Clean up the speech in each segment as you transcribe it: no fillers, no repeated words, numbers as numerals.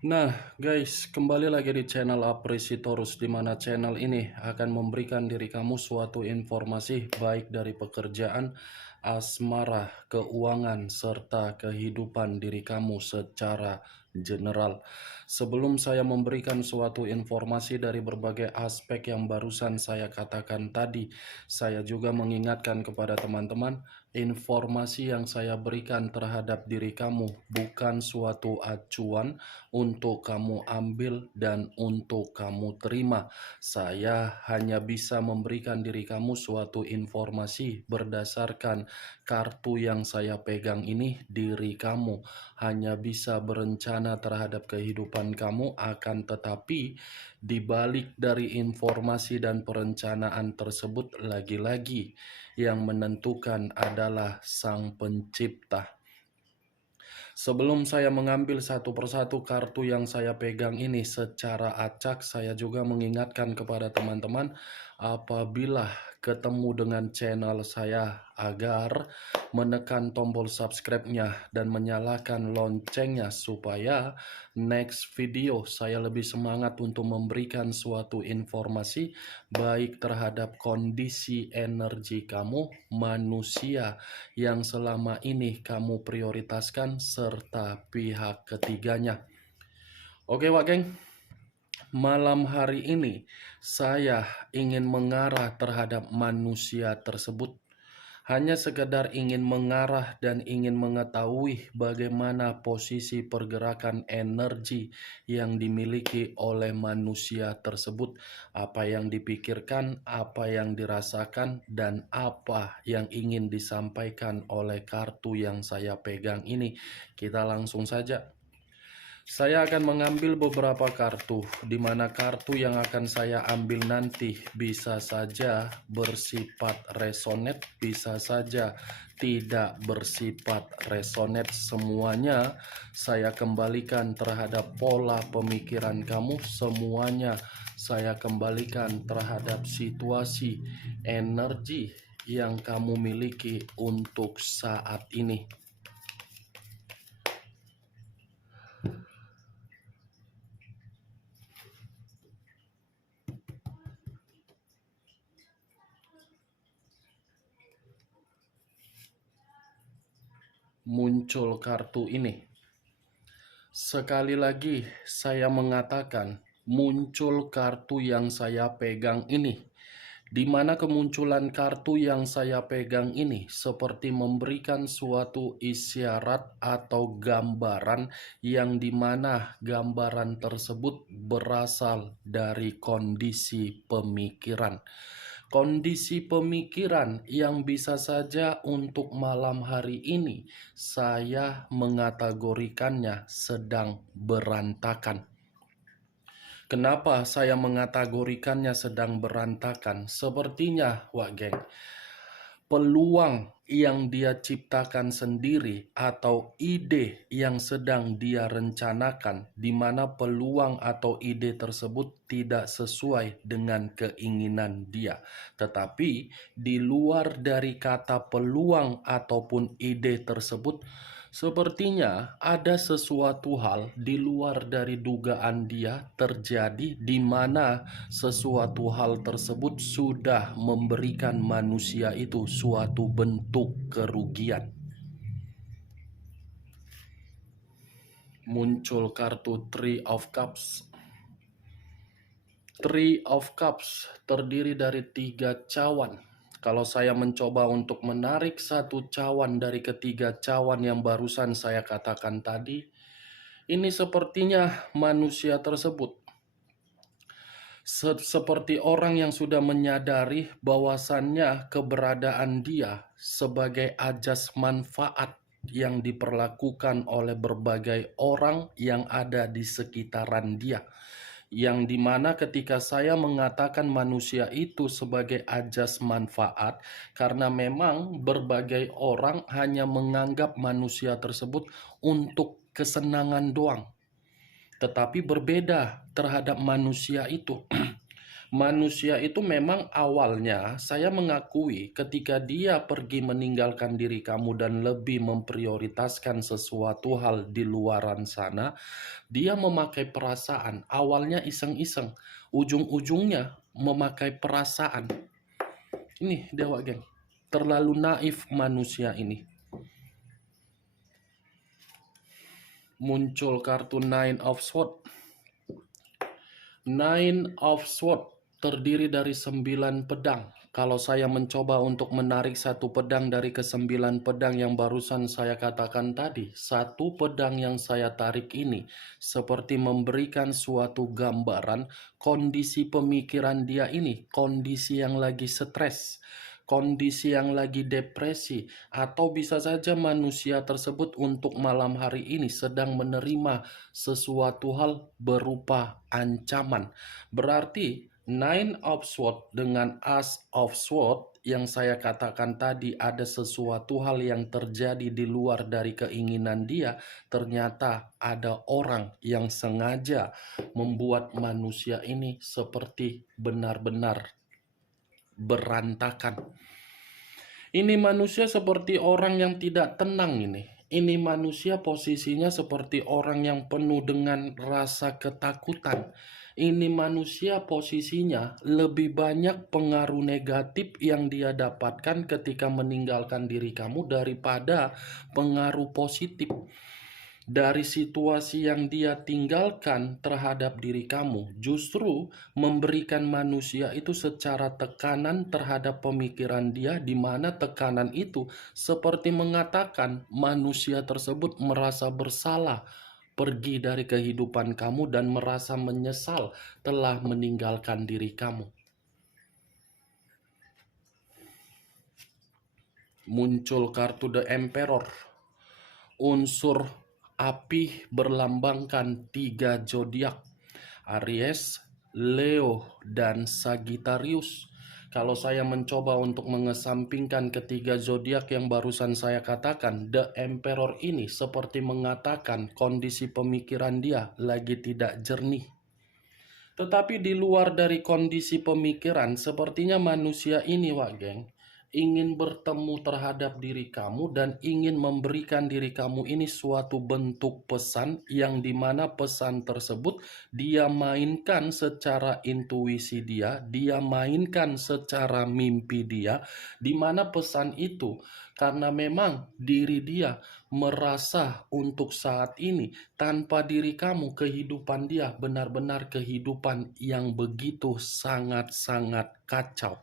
Nah, guys, kembali lagi di channel Apresitorus, di mana channel ini akan memberikan diri kamu suatu informasi baik dari pekerjaan, asmara, keuangan, serta kehidupan diri kamu secara general. Sebelum saya memberikan suatu informasi dari berbagai aspek yang barusan saya katakan tadi, saya juga mengingatkan kepada teman-teman, informasi yang saya berikan terhadap diri kamu bukan suatu acuan untuk kamu ambil dan untuk kamu terima. Saya hanya bisa memberikan diri kamu suatu informasi berdasarkan kartu yang saya pegang ini. Diri kamu hanya bisa berencana terhadap kehidupan kamu, akan tetapi di balik dari informasi dan perencanaan tersebut, lagi-lagi yang menentukan adalah Sang Pencipta. Sebelum saya mengambil satu persatu kartu yang saya pegang ini secara acak, saya juga mengingatkan kepada teman-teman apabila ketemu dengan channel saya agar menekan tombol subscribe-nya dan menyalakan loncengnya supaya next video saya lebih semangat untuk memberikan suatu informasi baik terhadap kondisi energi kamu, manusia yang selama ini kamu prioritaskan, serta pihak ketiganya. Oke Wak Geng, malam hari ini saya ingin mengarah terhadap manusia tersebut. Hanya sekedar ingin mengarah dan ingin mengetahui bagaimana posisi pergerakan energi yang dimiliki oleh manusia tersebut, apa yang dipikirkan, apa yang dirasakan, dan apa yang ingin disampaikan oleh kartu yang saya pegang ini. Kita langsung saja. Saya akan mengambil beberapa kartu, di mana kartu yang akan saya ambil nanti bisa saja bersifat resonate, bisa saja tidak bersifat resonate. Semuanya saya kembalikan terhadap pola pemikiran kamu, semuanya saya kembalikan terhadap situasi energi yang kamu miliki untuk saat ini. Muncul kartu ini. Sekali lagi saya mengatakan muncul kartu yang saya pegang ini, di mana kemunculan kartu yang saya pegang ini seperti memberikan suatu isyarat atau gambaran yang dimana gambaran tersebut berasal dari kondisi pemikiran. Kondisi pemikiran yang bisa saja untuk malam hari ini saya mengategorikannya sedang berantakan. Kenapa saya mengategorikannya sedang berantakan? Sepertinya, Wak Geng, peluang yang dia ciptakan sendiri atau ide yang sedang dia rencanakan, di mana peluang atau ide tersebut tidak sesuai dengan keinginan dia. Tetapi di luar dari kata peluang ataupun ide tersebut, sepertinya ada sesuatu hal di luar dari dugaan dia terjadi, di mana sesuatu hal tersebut sudah memberikan manusia itu suatu bentuk kerugian. Muncul kartu Three of Cups. Three of Cups terdiri dari 3 cawan. Kalau saya mencoba untuk menarik satu cawan dari ketiga cawan yang barusan saya katakan tadi, ini sepertinya manusia tersebut seperti orang yang sudah menyadari bahwasannya keberadaan dia sebagai ajas manfaat yang diperlakukan oleh berbagai orang yang ada di sekitaran dia. Yang dimana ketika saya mengatakan manusia itu sebagai ajas manfaat, karena memang berbagai orang hanya menganggap manusia tersebut untuk kesenangan doang. Tetapi berbeda terhadap manusia itu. Manusia itu memang awalnya saya mengakui ketika dia pergi meninggalkan diri kamu dan lebih memprioritaskan sesuatu hal di luaran sana, dia memakai perasaan. Awalnya iseng-iseng, ujung-ujungnya memakai perasaan. Ini dewa geng, terlalu naif manusia ini. Muncul kartu Nine of Swords. Nine of Swords terdiri dari 9 pedang. Kalau saya mencoba untuk menarik satu pedang dari ke-9 pedang yang barusan saya katakan tadi, satu pedang yang saya tarik ini seperti memberikan suatu gambaran kondisi pemikiran dia ini, kondisi yang lagi stres, kondisi yang lagi depresi, atau bisa saja manusia tersebut untuk malam hari ini sedang menerima sesuatu hal berupa ancaman. Berarti Nine of Swords dengan Ace of Swords yang saya katakan tadi, ada sesuatu hal yang terjadi di luar dari keinginan dia. Ternyata ada orang yang sengaja membuat manusia ini seperti benar-benar berantakan. Ini manusia seperti orang yang tidak tenang ini. Ini manusia posisinya seperti orang yang penuh dengan rasa ketakutan. Ini manusia posisinya lebih banyak pengaruh negatif yang dia dapatkan ketika meninggalkan diri kamu daripada pengaruh positif dari situasi yang dia tinggalkan terhadap diri kamu. Justru memberikan manusia itu secara tekanan terhadap pemikiran dia, di mana tekanan itu seperti mengatakan manusia tersebut merasa bersalah pergi dari kehidupan kamu dan merasa menyesal telah meninggalkan diri kamu. Muncul kartu The Emperor. Unsur api berlambangkan 3 zodiak, Aries, Leo, dan Sagittarius. Kalau saya mencoba untuk mengesampingkan ketiga zodiak yang barusan saya katakan, The Emperor ini seperti mengatakan kondisi pemikiran dia lagi tidak jernih. Tetapi di luar dari kondisi pemikiran, sepertinya manusia ini, Wak Geng, ingin bertemu terhadap diri kamu dan ingin memberikan diri kamu ini suatu bentuk pesan yang dimana pesan tersebut dia mainkan secara intuisi dia mainkan secara mimpi dia, dimana pesan itu karena memang diri dia merasa untuk saat ini tanpa diri kamu kehidupan dia benar-benar kehidupan yang begitu sangat-sangat kacau.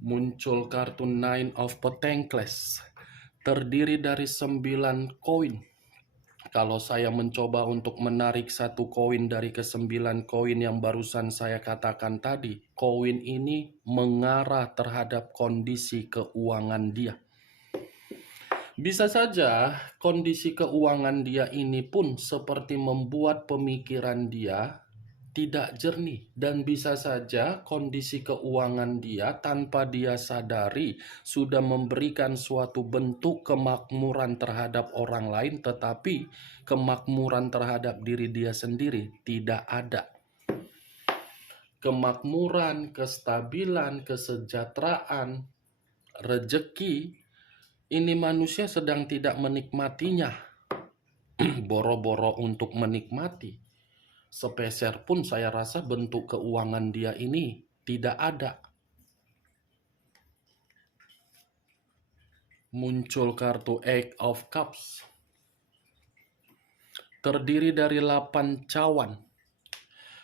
Muncul kartu Nine of Pentacles, terdiri dari 9 koin. Kalau saya mencoba untuk menarik satu koin dari ke-9 koin yang barusan saya katakan tadi, koin ini mengarah terhadap kondisi keuangan dia. Bisa saja kondisi keuangan dia ini pun seperti membuat pemikiran dia tidak jernih, dan bisa saja kondisi keuangan dia tanpa dia sadari sudah memberikan suatu bentuk kemakmuran terhadap orang lain, tetapi kemakmuran terhadap diri dia sendiri tidak ada. Kemakmuran, kestabilan, kesejahteraan, rejeki, ini manusia sedang tidak menikmatinya. Boro-boro untuk menikmati, sepeser pun saya rasa bentuk keuangan dia ini tidak ada. Muncul kartu Eight of Cups, terdiri dari 8 cawan.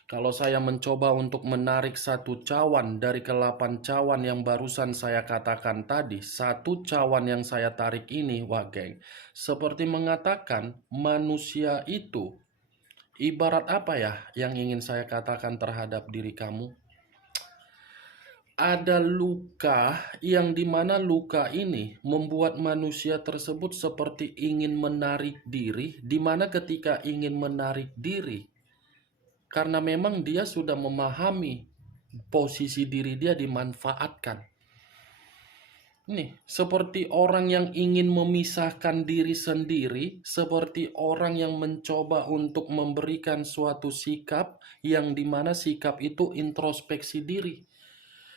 Kalau saya mencoba untuk menarik satu cawan dari ke-8 cawan yang barusan saya katakan tadi, satu cawan yang saya tarik ini, wah geng, seperti mengatakan manusia itu ibarat apa ya yang ingin saya katakan terhadap diri kamu? Ada luka yang dimana luka ini membuat manusia tersebut seperti ingin menarik diri, dimana ketika ingin menarik diri, karena memang dia sudah memahami posisi diri dia dimanfaatkan. Nih, seperti orang yang ingin memisahkan diri sendiri, seperti orang yang mencoba untuk memberikan suatu sikap yang dimana sikap itu introspeksi diri.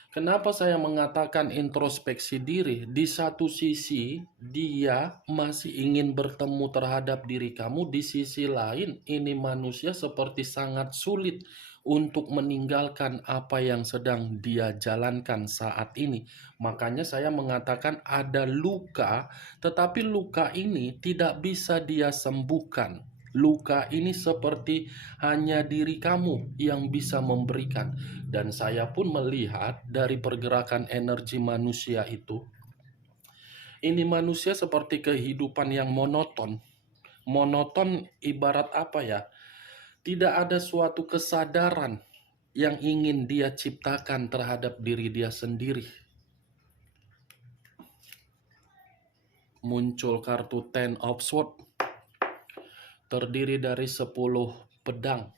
Kenapa saya mengatakan introspeksi diri? Di satu sisi, dia masih ingin bertemu terhadap diri kamu. Di sisi lain, ini manusia seperti sangat sulit untuk meninggalkan apa yang sedang dia jalankan saat ini. Makanya saya mengatakan ada luka, tetapi luka ini tidak bisa dia sembuhkan. Luka ini seperti hanya diri kamu yang bisa memberikan. Dan saya pun melihat dari pergerakan energi manusia itu, ini manusia seperti kehidupan yang monoton. Monoton ibarat apa ya? Tidak ada suatu kesadaran yang ingin dia ciptakan terhadap diri dia sendiri. Muncul kartu Ten of Swords, terdiri dari 10 pedang.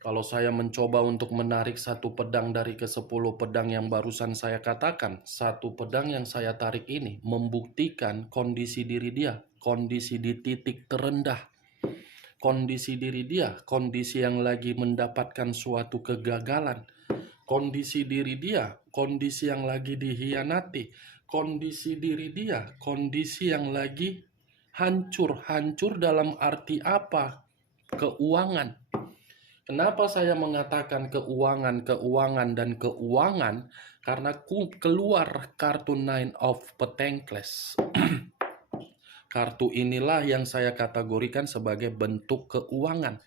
Kalau saya mencoba untuk menarik satu pedang dari ke-10 pedang yang barusan saya katakan, satu pedang yang saya tarik ini membuktikan kondisi diri dia, kondisi di titik terendah. Kondisi diri dia, kondisi yang lagi mendapatkan suatu kegagalan. Kondisi diri dia, kondisi yang lagi dihianati. Kondisi diri dia, kondisi yang lagi hancur. Hancur dalam arti apa? Keuangan. Kenapa saya mengatakan keuangan, dan keuangan? Karena keluar kartu Nine of Pentacles. Kartu inilah yang saya kategorikan sebagai bentuk keuangan.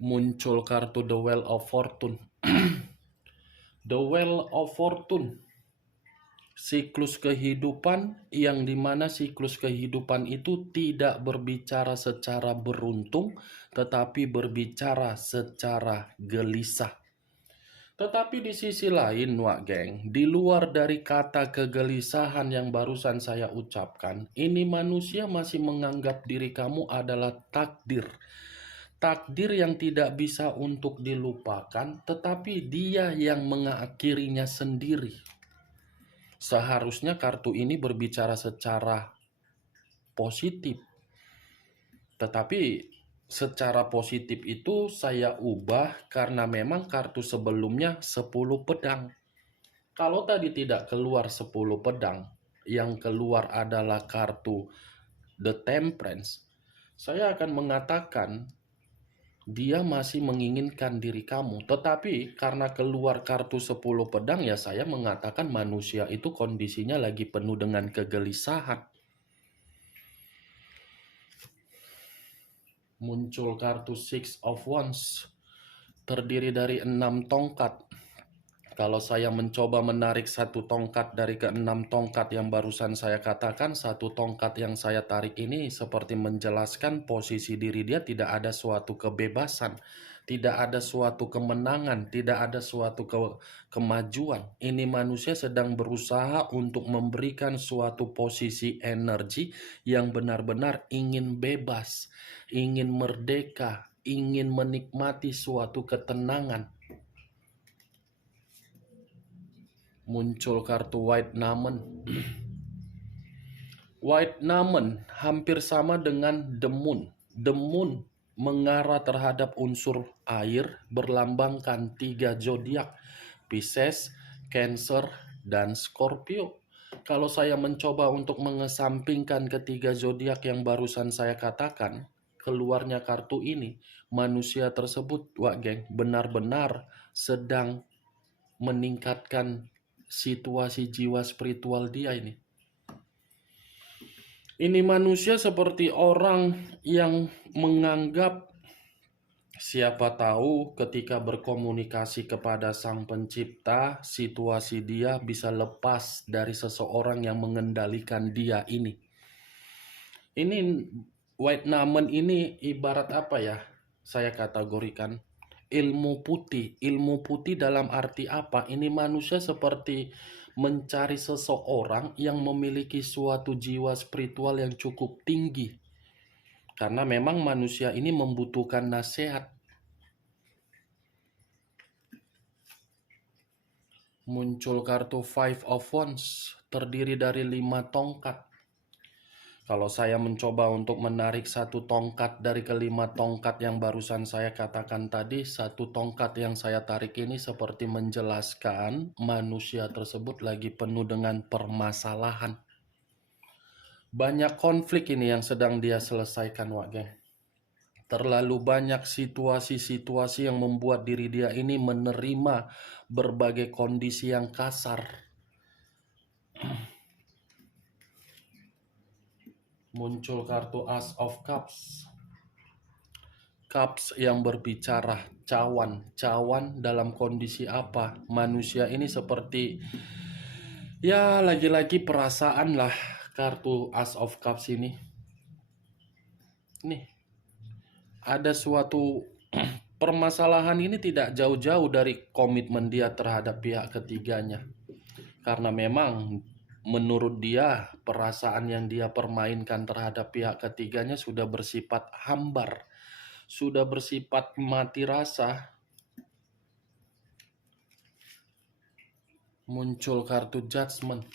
Muncul kartu The Wheel of Fortune. The Wheel of Fortune, siklus kehidupan yang dimana siklus kehidupan itu tidak berbicara secara beruntung, tetapi berbicara secara gelisah. Tetapi di sisi lain, Wak Geng, di luar dari kata kegelisahan yang barusan saya ucapkan, ini manusia masih menganggap diri kamu adalah takdir. Takdir yang tidak bisa untuk dilupakan, tetapi dia yang mengakhirinya sendiri. Seharusnya kartu ini berbicara secara positif. Tetapi secara positif itu saya ubah karena memang kartu sebelumnya 10 pedang. Kalau tadi tidak keluar 10 pedang, yang keluar adalah kartu The Temperance, saya akan mengatakan dia masih menginginkan diri kamu. Tetapi karena keluar kartu 10 pedang, ya saya mengatakan manusia itu kondisinya lagi penuh dengan kegelisahan. Muncul kartu Six of Wands, terdiri dari 6 tongkat. Kalau saya mencoba menarik satu tongkat dari ke-6 tongkat yang barusan saya katakan, satu tongkat yang saya tarik ini seperti menjelaskan posisi diri dia tidak ada suatu kebebasan, tidak ada suatu kemenangan, tidak ada suatu kemajuan. Ini manusia sedang berusaha untuk memberikan suatu posisi energi yang benar-benar ingin bebas, ingin merdeka, ingin menikmati suatu ketenangan. Muncul kartu White Numen. White Numen hampir sama dengan The Moon. The Moon mengarah terhadap unsur air, berlambangkan 3 zodiak: Pisces, Cancer, dan Scorpio. Kalau saya mencoba untuk mengesampingkan ketiga zodiak yang barusan saya katakan, keluarnya kartu ini, manusia tersebut, Wak Geng, benar-benar sedang meningkatkan situasi jiwa spiritual dia ini. Ini manusia seperti orang yang menganggap siapa tahu ketika berkomunikasi kepada Sang Pencipta, situasi dia bisa lepas dari seseorang yang mengendalikan dia ini. Ini White Numen ini ibarat apa ya? Saya kategorikan ilmu putih. Ilmu putih dalam arti apa? Ini manusia seperti mencari seseorang yang memiliki suatu jiwa spiritual yang cukup tinggi. Karena memang manusia ini membutuhkan nasihat. Muncul kartu Five of Wands, terdiri dari 5 tongkat. Kalau saya mencoba untuk menarik satu tongkat dari kelima tongkat yang barusan saya katakan tadi, satu tongkat yang saya tarik ini seperti menjelaskan manusia tersebut lagi penuh dengan permasalahan. Banyak konflik ini yang sedang dia selesaikan, Wak Geng. Terlalu banyak situasi-situasi yang membuat diri dia ini menerima berbagai kondisi yang kasar. Muncul kartu Ace of Cups. Cups yang berbicara cawan. Cawan dalam kondisi apa? Manusia ini seperti, ya lagi-lagi perasaan lah kartu Ace of Cups ini. Nih, ada suatu permasalahan ini tidak jauh-jauh dari komitmen dia terhadap pihak ketiganya. Karena memang menurut dia perasaan yang dia permainkan terhadap pihak ketiganya sudah bersifat hambar, sudah bersifat mati rasa. Muncul kartu Judgment.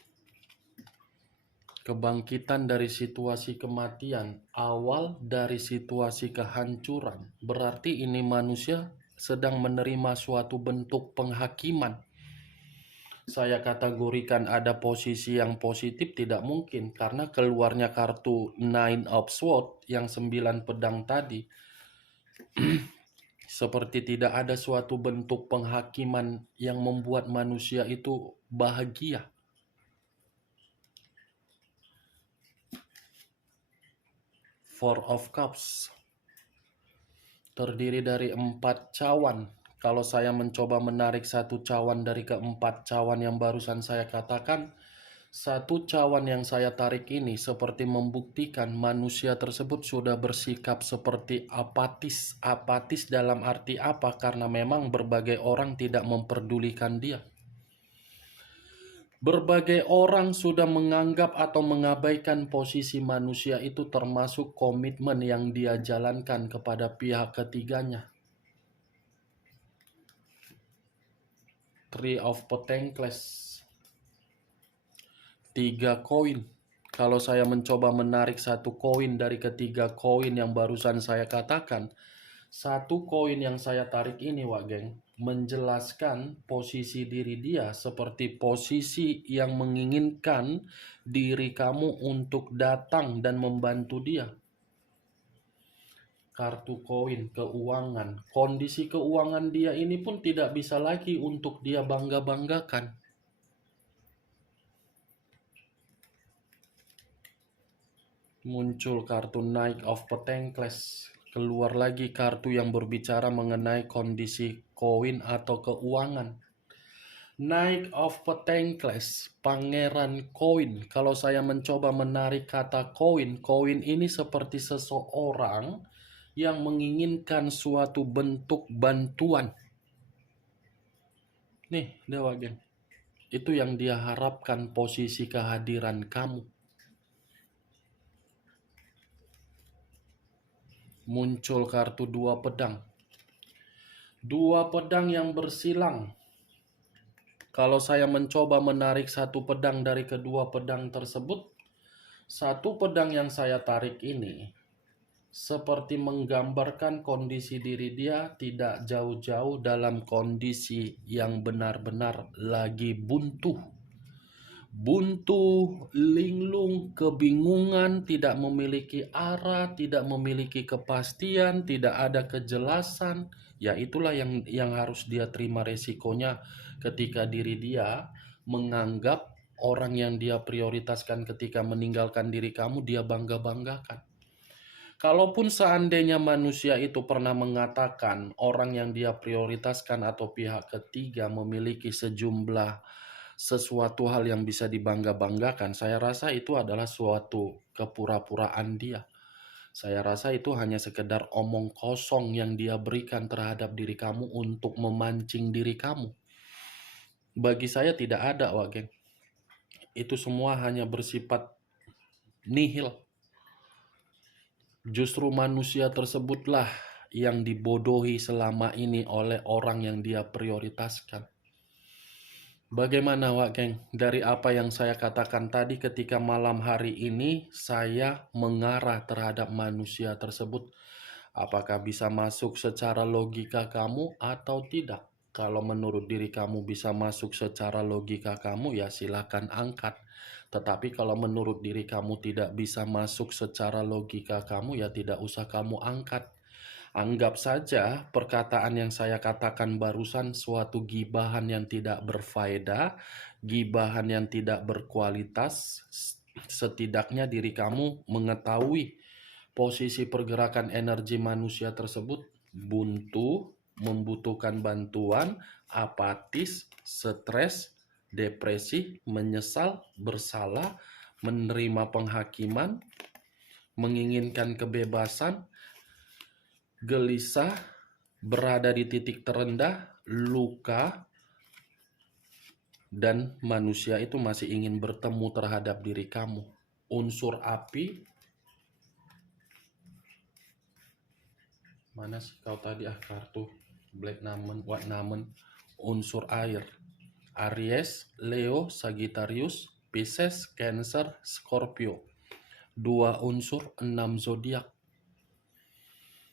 Kebangkitan dari situasi kematian, awal dari situasi kehancuran. Berarti ini manusia sedang menerima suatu bentuk penghakiman. Saya kategorikan ada posisi yang positif tidak mungkin, karena keluarnya kartu Nine of Swords yang 9 pedang tadi seperti tidak ada suatu bentuk penghakiman yang membuat manusia itu bahagia. Four of Cups terdiri dari 4 cawan. Kalau saya mencoba menarik satu cawan dari keempat cawan yang barusan saya katakan, satu cawan yang saya tarik ini seperti membuktikan manusia tersebut sudah bersikap seperti apatis. Apatis dalam arti apa? Karena memang berbagai orang tidak memperdulikan dia. Berbagai orang sudah menganggap atau mengabaikan posisi manusia itu, termasuk komitmen yang dia jalankan kepada pihak ketiganya. Three of Pentacles. 3 koin. Kalau saya mencoba menarik satu koin dari ketiga koin yang barusan saya katakan, satu koin yang saya tarik ini, Wak Geng, menjelaskan posisi diri dia seperti posisi yang menginginkan diri kamu untuk datang dan membantu dia. Kartu koin, keuangan. Kondisi keuangan dia ini pun tidak bisa lagi untuk dia bangga-banggakan. Muncul kartu Knight of Pentacles. Keluar lagi kartu yang berbicara mengenai kondisi koin atau keuangan. Knight of Pentacles, pangeran koin. Kalau saya mencoba menarik kata koin, koin ini seperti seseorang yang menginginkan suatu bentuk bantuan. Nih, Dewa Geng. Itu yang dia harapkan, posisi kehadiran kamu. Muncul kartu 2 pedang. 2 pedang yang bersilang. Kalau saya mencoba menarik satu pedang dari kedua pedang tersebut, satu pedang yang saya tarik ini seperti menggambarkan kondisi diri dia tidak jauh-jauh dalam kondisi yang benar-benar lagi buntu. Buntu, linglung, kebingungan, tidak memiliki arah, tidak memiliki kepastian, tidak ada kejelasan. Ya itulah yang harus dia terima resikonya ketika diri dia menganggap orang yang dia prioritaskan ketika meninggalkan diri kamu, dia bangga-banggakan. Kalaupun seandainya manusia itu pernah mengatakan orang yang dia prioritaskan atau pihak ketiga memiliki sejumlah sesuatu hal yang bisa dibangga-banggakan, saya rasa itu adalah suatu kepura-puraan dia. Saya rasa itu hanya sekedar omong kosong yang dia berikan terhadap diri kamu untuk memancing diri kamu. Bagi saya tidak ada, Wak Geng. Itu semua hanya bersifat nihil. Justru manusia tersebutlah yang dibodohi selama ini oleh orang yang dia prioritaskan. Bagaimana Wak Geng? Dari apa yang saya katakan tadi ketika malam hari ini saya mengarah terhadap manusia tersebut. Apakah bisa masuk secara logika kamu atau tidak? Kalau menurut diri kamu bisa masuk secara logika kamu, ya silakan angkat. Tetapi kalau menurut diri kamu tidak bisa masuk secara logika kamu, ya tidak usah kamu angkat. Anggap saja perkataan yang saya katakan barusan suatu gibahan yang tidak berfaedah, gibahan yang tidak berkualitas. Setidaknya diri kamu mengetahui posisi pergerakan energi manusia tersebut buntu, membutuhkan bantuan, apatis, stres, depresi, menyesal, bersalah, menerima penghakiman, menginginkan kebebasan, gelisah, berada di titik terendah, luka, dan manusia itu masih ingin bertemu terhadap diri kamu. Unsur api, mana sih kau tadi kartu Black Namen, White Namen, unsur air, Aries, Leo, Sagittarius, Pisces, Cancer, Scorpio. 2 unsur, 6 zodiak.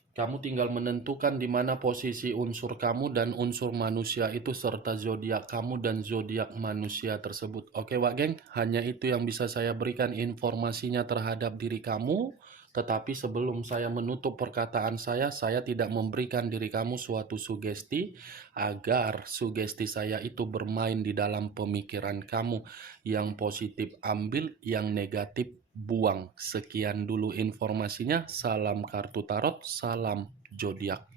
Kamu tinggal menentukan di mana posisi unsur kamu dan unsur manusia itu serta zodiak kamu dan zodiak manusia tersebut. Oke, Wak Geng, hanya itu yang bisa saya berikan informasinya terhadap diri kamu. Tetapi sebelum saya menutup perkataan saya tidak memberikan diri kamu suatu sugesti agar sugesti saya itu bermain di dalam pemikiran kamu. Yang positif ambil, yang negatif buang. Sekian dulu informasinya. Salam kartu tarot, salam zodiak.